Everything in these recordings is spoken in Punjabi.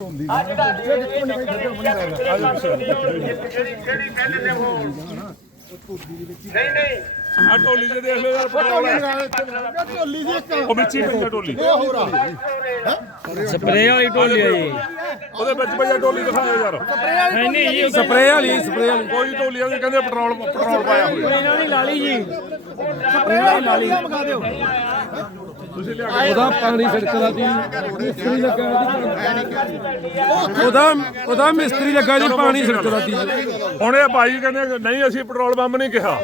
ਆ ਜਿਹੜਾ ਜਿਹੜੀ ਜਿਹੜੀ ਕਹਿੰਦੇ ਨੇ ਉਹ ਨਹੀਂ ਨਹੀਂ ਆ ਟੋਲੀ ਜੇ ਦੇਖ ਲਓ ਯਾਰ ਪੈਟਰੋਲ ਹੈ ਢੋਲੀ ਦੀ ਇੱਕ ਉਹ ਵਿੱਚ ਹੀ ਪਈ ਆ ਟੋਲੀ ਹੋਰ ਆ ਸਪਰੇਅ ਵਾਲੀ ਢੋਲੀ ਆ ਜੀ। ਉਹਦੇ ਵਿੱਚ ਪਈ ਟੋਲੀ ਦਿਖਾਓ ਯਾਰ। ਨਹੀਂ ਨਹੀਂ ਜੀ ਸਪਰੇਅ ਵਾਲੀ ਸਪਰੇਅ ਵਾਲੀ। ਕੋਈ ਟੋਲੀ ਆ ਕਹਿੰਦੇ ਪੈਟਰੋਲ ਪੈਟਰੋਲ ਪਾਇਆ ਹੋਇਆ। ਇਹਨਾਂ ਦੀ ਲਾਲੀ ਜੀ। ਸਪਰੇਅ ਵਾਲੀ ਲਾਲੀ ਮੰਗਾ ਦਿਓ। ਉਹਦਾ ਪਾਣੀ ਛਿੜਕਦਾ ਸੀ ਮਿਸਤਰੀ ਲੱਗਾ ਸੀ। ਉਹਦਾ ਉਹਦਾ ਮਿਸਤਰੀ ਲੱਗਾ ਜੀ ਪਾਣੀ ਛਿੜਕਦਾ ਸੀ ਹੁਣ ਇਹ ਭਾਈ ਕਹਿੰਦੇ ਨਹੀਂ ਅਸੀਂ ਪੈਟਰੋਲ ਬੰਬ ਨਹੀਂ ਕਿਹਾ।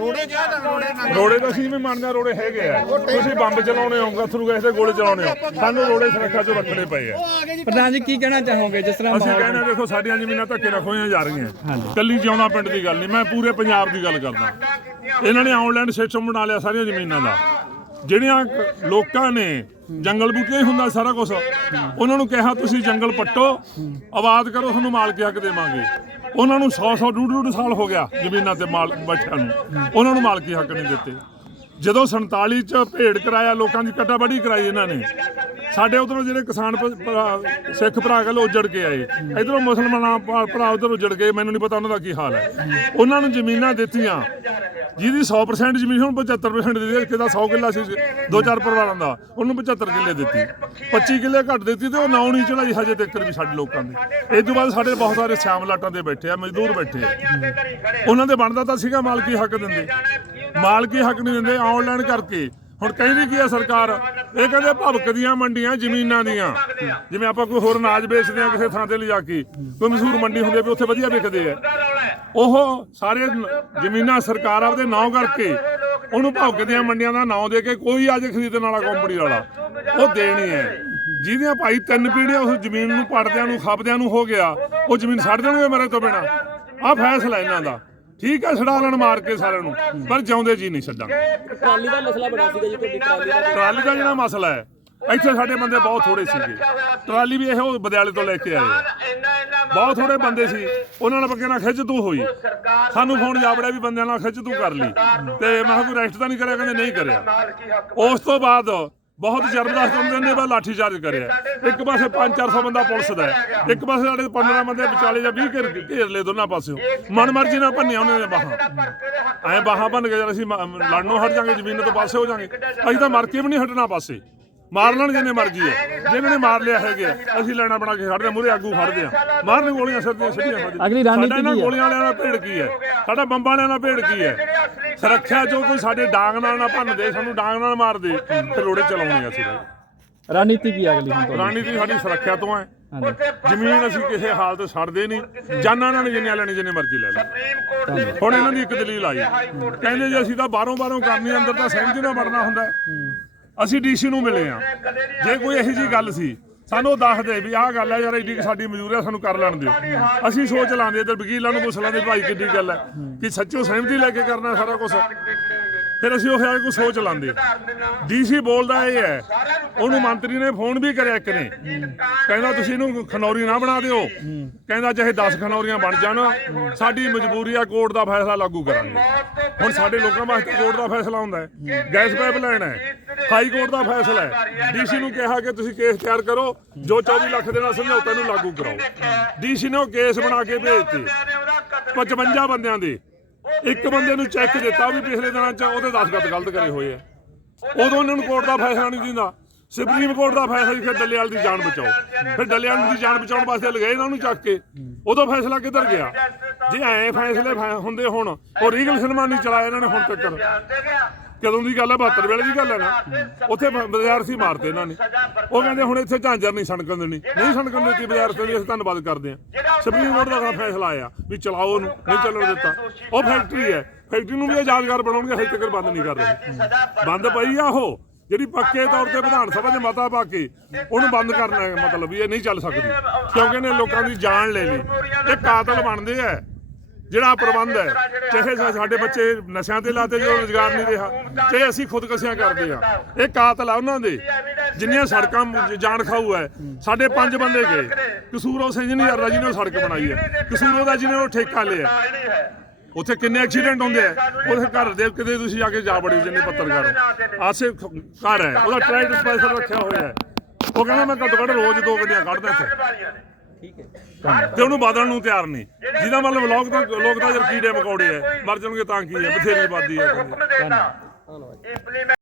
ਰੋੜੇ ਤਾਂ ਅਸੀਂ ਵੀ ਮੰਨਦੇ ਰੋੜੇ ਹੈਗੇ ਆ। ਤੁਸੀਂ ਬੰਬ ਚਲਾਉਣੇ ਹੋ ਗੱਥਰੂ ਗੈਸ ਦੇ ਗੋਲੇ ਚਲਾਉਣੇ ਹੋ। ਸਾਨੂੰ ਰੋੜੇ ਸੁਰੱਖਿਆ ਚੋਂ ਰੱਖਣੇ ਪਏ ਆ। ਪ੍ਰਧਾਨ ਜੀ ਕੀ ਕਹਿਣਾ ਚਾਹੋਗੇ ਜਿਸ ਤਰ੍ਹਾਂ ਅਸੀਂ ਕਹਿੰਦੇ ਦੇਖੋ ਸਾਡੀਆਂ ਜ਼ਮੀਨਾਂ ਧੱਕੇ ਨਾਲ ਖੋਈਆਂ ਜਾ ਰਹੀਆਂ। ਕੱਲੀ ਜਿਉਣਾ ਪਿੰਡ ਦੀ ਗੱਲ ਨਹੀਂ ਮੈਂ ਪੂਰੇ ਪੰਜਾਬ ਦੀ ਗੱਲ ਕਰਦਾ। ਇਹਨਾਂ ਨੇ ਆਨਲਾਈਨ ਸਿਸਟਮ ਬਣਾ ਲਿਆ ਸਾਰੀਆਂ ਜ਼ਮੀਨਾਂ ਦਾ। ਜਿਹੜੀਆਂ ਕ- ਲੋਕਾਂ ਨੇ ਜੰਗਲ ਬੂਟੇ ਹੀ ਹੁੰਦਾ ਸਾਰਾ ਕੁਝ ਉਹਨਾਂ ਨੂੰ ਕਿਹਾ ਤੁਸੀਂ ਜੰਗਲ ਪੱਟੋ, ਆਬਾਦ ਕਰੋ, ਤੁਹਾਨੂੰ ਮਾਲ ਕੇ ਹੱਕ ਦੇਵਾਂਗੇ। ਉਹਨਾਂ ਨੂੰ 100 100 ਡੂਢ ਡੂਢ ਸਾਲ ਹੋ ਗਿਆ ਜ਼ਮੀਨਾਂ ਤੇ ਮਾਲ ਬੈਠਿਆਂ ਨੂੰ। ਉਹਨਾਂ ਨੂੰ ਮਾਲਕੀ ਹੱਕ ਨਹੀਂ ਦਿੱਤੇ। ਜਦੋਂ 47 ਚ ਭੇੜ ਕਰਾਇਆ, ਲੋਕਾਂ ਦੀ ਕਟਾਬੜੀ ਕਰਾਈ ਇਹਨਾਂ ਨੇ। ਸਾਡੇ ਉਧਰੋਂ ਜਿਹੜੇ ਕਿਸਾਨ ਭ- ਭਰਾ- ਸਿੱਖ ਭਰਾ ਗੱਲ ਉੱਜੜ ਕੇ ਆਏ। ਇਧਰੋਂ ਮੁਸਲਮਾਨਾਂ ਭਾ- ਭਰਾ ਉਧਰ ਉੱਜੜ ਗਏ, ਮੈਨੂੰ ਨਹੀਂ ਪਤਾ ਉਹਨਾਂ ਦਾ ਕੀ ਹਾਲ ਹੈ। ਉਹਨਾਂ ਨੂੰ ਜ਼ਮੀਨਾਂ ਦਿੱਤੀਆਂ। ਜਿਹਦੀ 100% ਜ਼ਮੀਨ ਹੁਣ 75% ਦੇ ਦਿੱਤੀ ਕਿਦਾ 100 ਕਿੱਲਾ ਸੀ, ਦੋ ਚਾਰ ਪਰਿਵਾਰਾਂ ਦਾ, ਉਹਨੂੰ 75 ਕਿੱਲੇ ਦਿੱਤੀ। 25 ਕਿੱਲੇ ਘੱਟ ਦਿੱਤੀ ਤੇ ਉਹ ਨਾਉ ਨਹੀਂ ਚੜਾਈ ਹਜੇ ਤੱਕ ਵੀ ਸਾਡੇ ਲੋਕਾਂ ਦੇ। ਇਸ ਤੋਂ ਬਾਅਦ ਸਾਡੇ ਬਹੁਤ ਸਾਰੇ ਸਿਆਮ ਲਾਟਾਂ ਦੇ ਬੈਠੇ ਆ, ਮਜ਼ਦੂਰ ਬੈਠੇ ਆ। ਉਹਨਾਂ ਦੇ ਬਣਦਾ ਤਾਂ ਸੀਗਾ ਮਾਲਕੀ ਹੱਕ ਦਿੰਦੇ। ਮਾਲਕੀ ਹੱਕ ਨਹੀਂ ਦਿੰਦੇ ਆਨਲਾਈਨ ਕਰਕੇ। ਹੁਣ ਕਹਿੰਦੀ ਕੀ ਆ ਸਰਕਾਰ? ਇਹ ਕਹਿੰਦੇ ਭਵਕ ਮੰਡੀਆਂ, ਜ਼ਮੀਨਾਂ ਦੀਆਂ। ਜਿਵੇਂ ਆਪਾਂ ਕੋਈ ਹੋਰ ਅਨਾਜ ਵੇਚਦੇ ਆ ਕਿਸੇ ਥਾਂ ਤੇ ਲਿਜਾ ਕੇ, ਕੋਈ ਮਸ਼ਹੂਰ ਮੰਡੀ ਹੁੰਦੀ ਆ ਵੀ ਉੱਥੇ ਵਧੀਆ ਵਿਕਦੇ ਆ। ਉਹ ਸਾਰੇ ਜ਼ਮੀਨਾਂ ਸਰਕਾਰ ਆਪਦੇ ਨਾਂ ਕਰਕੇ ਉਹਨੂੰ ਭਵਕ ਦੀਆਂ ਮੰਡੀਆਂ ਦਾ ਨਾਂ ਦੇ ਕੇ ਕੋਈ ਅੱਜ ਖਰੀਦਣ ਵਾਲਾ ਕੰਪਨੀ ਵਾਲਾ, ਉਹ ਦੇਣੀ ਹੈ। ਜਿਹਦੀਆਂ ਭਾਈ ਤਿੰਨ ਪੀੜੀਆਂ ਉਸ ਜ਼ਮੀਨ ਨੂੰ ਪੜਦਿਆਂ ਨੂੰ, ਖਾਪਦਿਆਂ ਨੂੰ ਹੋ ਗਿਆ, ਉਹ ਜ਼ਮੀਨ ਛੱਡ ਦੇਣਗੇ ਮੇਰੇ ਤੋਂ ਬਿਨਾ। ਆਹ ਫੈਸਲਾ ਇਹਨਾਂ ਦਾ। ਠੀਕ ਹੈ ਛਡਾ ਲੈਣ ਮਾਰ ਕੇ ਸਾਰਿਆਂ ਨੂੰ ਪਰ ਜਿਉਂਦੇ ਜੀ ਨਹੀਂ ਛੱਡਾਂਗੇ। ਟਰਾਲੀ ਦਾ ਮਸਲਾ ਬੜਾ ਸੀਗਾ ਜੀ ਤੁਹਾਡੀ ਟਰਾਲੀ ਦਾ ਟਰਾਲੀ ਦਾ ਜਿਹੜਾ ਮਸਲਾ ਹੈ ਇੱਥੇ ਸਾਡੇ ਬੰਦੇ ਬਹੁਤ ਥੋੜੇ ਸੀਗੇ। ਟਰਾਲੀ ਵੀ ਇਹੋ ਬਦਿਆਲੇ ਤੋਂ ਲੈ ਕੇ ਆਏ ਬਹੁਤ ਥੋੜੇ ਬੰਦੇ ਸੀ। ਉਹਨਾਂ ਨਾਲ ਬੱਕੇ ਨਾਲ ਖਿੱਚ ਤੂੰ ਹੋਈ। ਸਾਨੂੰ ਫੋਨ ਜਾਵੜਿਆ ਵੀ ਬੰਦਿਆਂ ਨਾਲ ਖਿੱਚ ਤੂੰ ਕਰ ਲਈ। ਤੇ ਮੈਂ ਕਿਹਾ ਕੋਈ ਰੈਸਟ ਤਾਂ ਨਹੀਂ ਕਰਿਆ ਕਹਿੰਦੇ ਨਹੀਂ ਕਰਿਆ। ਉਸ ਤੋਂ ਬਾਅਦ ਬਹੁਤ ਜ਼ਬਰਦਸਤ ਬੰਦੇ ਨੇ ਬਾ ਲਾਠੀ ਚਾਰਜ ਕਰਿਆ। ਇੱਕ ਪਾਸੇ 5-400 ਬੰਦਾ ਪੁਲਿਸ ਦਾ ਇੱਕ ਪਾਸੇ ਸਾਡੇ 15 ਬੰਦੇ ਵਿਚਾਲੇ ਜਾਂ 20 ਘੇਰ ਘੇਰ ਲਏ ਦੋਨਾਂ ਪਾਸਿਓਂ। ਮਨਮਰਜ਼ੀ ਨਾਲ ਭੰਨਿਆ ਉਹਨਾਂ ਨੇ ਬਾਹਾਂ। ਐ ਬਾਹਾਂ ਭੰਨ ਕੇ ਜਦ ਅਸੀਂ ਲੜਨੋਂ ਹਟ ਜਾਾਂਗੇ ਜ਼ਮੀਨ ਤੋਂ ਪਾਸੇ ਹੋ ਜਾਾਂਗੇ। ਅਸੀਂ ਤਾਂ ਮਰ ਕੇ ਵੀ ਨਹੀਂ ਹਟਣਾ ਪਾਸੇ। ਮਾਰ ਲੈਣ ਜਿੰਨੇ ਮਰਜ਼ੀ ਹੈ। ਜਿਹਨਾਂ ਨੇ ਮਾਰ ਲਿਆ ਹੈਗੇ ਅਸੀਂ ਲੈਣਾ ਬਣਾ ਕੇ ਖੜਦੇ ਮੂਰੇ ਆਗੂ ਖੜਦੇ ਆ ਮਾਰਨ ਗੋਲੀਆਂ ਸਿੱਧੀਆਂ ਸਿੱਧੀਆਂ ਅਗਲੀ ਰਣਨੀਤੀ ਕੀ ਹੈ? ਗੋਲੀਆਂ ਵਾਲਿਆਂ ਦਾ ਭੇੜ ਕੀ ਹੈ? ਸਾਡਾ ਬੰਬਾਂ ਵਾਲਿਆਂ ਦਾ ਭੇੜ ਕੀ ਹੈ? ਸੁਰੱਖਿਆ ਜੋ ਕੋਈ ਸਾਡੇ ਡਾਂਗ ਨਾਲ ਨਾ ਭੰਨਦੇ ਸਾਨੂੰ ਡਾਂਗ ਨਾਲ ਮਾਰਦੇ ਤੇ ਰੋੜੇ ਚਲਾਉਣੇ ਅਸੀਂ। ਰਣਨੀਤੀ ਕੀ ਅਗਲੀ ਹੁਣ ਤੁਹਾਡੀ? ਰਾਣੀ ਦੀ ਸਾਡੀ ਸੁਰੱਖਿਆ ਤੋਂ ਹੈ। ਜ਼ਮੀਨ ਅਸੀਂ ਕਿਸੇ ਹਾਲ ਤੇ ਛੱਡਦੇ ਨਹੀਂ ਜਾਨਾਂ ਨਾਲ ਜਿੰਨੀਆਂ ਲੈਣੀ ਜਿੰਨੇ ਮਰਜ਼ੀ ਲੈ ਦੇ ਹੁਣ ਇਹਨਾਂ ਦੀ ਇੱਕ ਦਲੀਲ ਆਈ। ਕਹਿੰਦੇ ਜੇ ਅਸੀਂ ਤਾਂ ਬਾਹਰੋਂ ਬਾਹਰੋਂ ਕਰਨੀ ਅੰਦਰ ਤਾਂ ਸਹਿਮਤੀ ਨਾਲ ਵੜਨਾ ਹੁੰਦਾ। ਅਸੀਂ ਡੀਸੀ ਨੂੰ ਮਿਲੇ ਆ। ਜੇ ਕੋਈ ਇਹੋ ਜੀ ਗੱਲ ਸੀ ਸਾਨੂੰ ਉਹ ਦੱਸ ਦੇ ਵੀ ਆਹ ਗੱਲ ਹੈ ਯਾਰ ਏਡੀ ਸਾਡੀ ਮਨਜ਼ੂਰੀ ਹੈ ਸਾਨੂੰ ਕਰ ਲੈਣ ਦਿਓ। ਅਸੀਂ ਸੋਚ ਲਾਂਦੇ ਤੇ ਵਕੀਲਾਂ ਨੂੰ ਪੁੱਛ ਲਾਂਦੇ ਭਾਈ ਕਿੱਡੀ ਗੱਲ ਹੈ ਕਿ ਸੱਚੋ ਸਹਿਮਤੀ ਲੈ ਕੇ ਕਰਨਾ ਸਾਰਾ ਕੁਝ ਫਿਰ ਅਸੀਂ ਉਹ ਹੈ ਕੋਈ ਸੋਚ ਲਾਂਦੇ। ਡੀਸੀ ਬੋਲਦਾ ਇਹ ਹੈ। ਉਹਨੂੰ ਮੰਤਰੀ ਨੇ ਫੋਨ ਵੀ ਕਰਿਆ ਇੱਕ ਨੇ। ਕਹਿੰਦਾ ਤੁਸੀਂ ਇਹਨੂੰ ਖਨੌਰੀ ਨਾ ਬਣਾ ਦਿਓ। ਕਹਿੰਦਾ ਚਾਹੇ 10 ਖਨੌਰੀਆਂ ਬਣ ਜਾਣ ਸਾਡੀ ਮਜਬੂਰੀ ਆ ਕੋਰਟ ਦਾ ਫੈਸਲਾ ਲਾਗੂ ਕਰਾਂਗੇ। ਹੁਣ ਸਾਡੇ ਲੋਕਾਂ ਵਾਸਤੇ ਕੋਰਟ ਦਾ ਫੈਸਲਾ ਹੁੰਦਾ ਹੈ। ਗੈਸ ਪਾਈਪ ਲਾਈਨ ਹੈ ਹਾਈ ਕੋਰਟ ਦਾ ਫੈਸਲਾ ਹੈ। ਡੀਸੀ ਨੂੰ ਕਿਹਾ ਕਿ ਤੁਸੀਂ ਕੇਸ ਤਿਆਰ ਕਰੋ ਜੋ 24 ਲੱਖ ਦੇਣਾ ਸਮਝੌਤਾ ਨੂੰ ਲਾਗੂ ਕਰਾਓ। ਡੀਸੀ ਨੇ ਉਹ ਕੇਸ ਬਣਾ ਕੇ ਭੇਜਤੇ। 55 ਬੰਦਿਆਂ ਦੇ। ਇੱਕ ਬੰਦੇ ਨੂੰ ਚੈੱਕ ਦਿੱਤਾ ਵੀ ਪਿਛਲੇ ਦਿਨਾਂ 'ਚ ਉਹਦੇ ਦਸਖਤ ਗਲਤ ਕਰੇ ਹੋਏ ਆ। ਉਦੋਂ ਉਹਨਾਂ ਨੂੰ ਕੋਰਟ ਦਾ ਫੈਸਲਾ ਨਹੀਂ ਦਿੰਦਾ। ਸੁਪਰੀਮ ਕੋਰਟ ਦਾ ਫੈਸਲਾ ਫਿਰ ਡੱਲੇਵਾਲ ਦੀ ਜਾਨ ਬਚਾਓ। ਫਿਰ ਡੱਲੇਵਾਲ ਦੀ ਜਾਨ ਬਚਾਉਣ ਵਾਸਤੇ ਲਗਾਏ ਇਹਨਾਂ ਨੂੰ ਚੱਕ ਕੇ। ਉਦੋਂ ਫੈਸਲਾ ਕਿੱਧਰ ਗਿਆ? ਜੇ ਐ ਫੈਸਲੇ ਹੁੰਦੇ ਹੁਣ, ਉਹ ਰੀਗਲ ਸਿਨੇਮਾ ਨਹੀਂ ਚਲਾਇਆ ਇਹਨਾਂ ਨੇ ਹੁਣ ਤੱਕ। ਕਦੋਂ ਦੀ ਗੱਲ ਹੈ 72 ਵੇਲੇ ਦੀ ਗੱਲ ਹੈ ਨਾ। ਉੱਥੇ ਬਾਜ਼ਾਰ ਸੀ ਮਾਰਤੇ ਇਹਨਾਂ ਨੇ। ਉਹ ਕਹਿੰਦੇ ਹੁਣ ਇੱਥੇ ਝਾਂਜਰ ਨਹੀਂ ਸਣਕਣ ਦੇਣੀ। ਨਹੀਂ ਸਣਕਣ ਦਿੱਤੀ ਬਾਜ਼ਾਰ ਤੇ ਵੀ ਅਸੀਂ ਧੰਨਵਾਦ ਕਰਦੇ ਹਾਂ। ਸੁਪਰੀਮ ਕੋਰਟ ਦਾ ਫੈਸਲਾ ਆਇਆ ਵੀ ਚਲਾਓ ਉਹਨੂੰ, ਨਹੀਂ ਚੱਲਣ ਦਿੱਤਾ। ਉਹ ਫੈਕਟਰੀ ਹੈ। ਫੈਕਟਰੀ ਨੂੰ ਵੀ ਇਹ ਯਾਦਗਾਰ ਬਣਾਉਣਗੇ, ਹਜੇ ਤੱਕ ਬੰਦ ਨਹੀਂ ਕਰ ਰਹੇ। ਬੰਦ ਪਈ ਆ ਉਹ। ਜਿਹੜੀ ਪੱਕੇ ਤੌਰ ਤੇ ਵਿਧਾਨ ਸਭਾ ਦੇ ਮਤਾ ਪਾ ਕੇ ਉਹਨੂੰ ਬੰਦ ਕਰਨਾ ਹੈ ਮਤਲਬ ਵੀ ਇਹ ਨਹੀਂ ਚੱਲ ਸਕਦੀ। ਕਿਉਂਕਿ ਇਹਨੇ ਲੋਕਾਂ ਦੀ ਜਾਨ ਲੈ ਲਈ। ਇਹ ਕਾਤਲ ਬਣਦੇ ਆ। ਜਿਹੜਾ ਪ੍ਰਬੰਧ ਹੈ, ਚਾਹੇ ਸਾਡੇ ਬੱਚੇ ਨਸ਼ਿਆਂ ਤੇ ਲਾਤੇ ਜੋ ਰੋਜ਼ਗਾਰ ਨਹੀਂ ਰਿਹਾ, ਚਾਹੇ ਅਸੀਂ ਖੁਦਕਸ਼ੀਆਂ ਕਰਦੇ ਆ ਇਹ ਕਾਤਲ ਆ ਉਹਨਾਂ ਦੇ, ਜਿੰਨੀਆਂ ਸੜਕਾਂ ਜਾਣ ਖਾਊ ਹੈ। ਸਾਡੇ ਪੰਜ ਬੰਦੇ ਗਏ। ਕਸੂਰ ਉਸ ਇੰਜੀਨੀਅਰ ਦਾ ਜਿਹਨੇ ਸੜਕ ਬਣਾਈ ਹੈ। ਕਸੂਰ ਉਹਦਾ ਜਿਹਨੇ ਉਹ ਠੇਕਾ ਲਿਆ। ਉੱਥੇ ਕਿੰਨੇ ਐਕਸੀਡੈਂਟ ਹੁੰਦੇ ਆ। ਉਹਦੇ ਘਰ ਦੇ ਕਿਤੇ ਤੁਸੀਂ ਜਾ ਕੇ ਜਾ ਬੜੀ ਜਿੰਨੇ ਪੱਤਰਕਾਰ ਹੋ। ਆਸੇ ਘਰ ਹੈ। ਉਹਦਾ ਟ੍ਰੈਡ ਸਪੈਸ਼ਲ ਰੱਖਿਆ ਹੋਇਆ ਹੈ। ਉਹ ਕਹਿੰਦਾ ਮੈਂ ਘੱਟੋ ਘੱਟ ਰੋਜ਼ ਦੋ ਗੱਡੀਆਂ ਕੱਢਦਾ ਇੱਥੇ। ਠੀਕ ਹੈ। ਤੇ ਉਹਨੂੰ ਬਦਲਣ ਨੂੰ ਤਿਆਰ ਨਹੀਂ। ਜਿਹਦਾ ਮਤਲਬ ਲੋਕ ਤਾਂ ਲੋਕ ਤਾਂ ਜਰ ਕੀੜੇ ਮਕੌੜੇ ਐ ਮਰ ਜਾਣਗੇ ਤਾਂ ਕੀ ਐ ਬਥੇਰੀ ਆਬਾਦੀ ਐ ਹੁਕਮ ਦੇਣਾ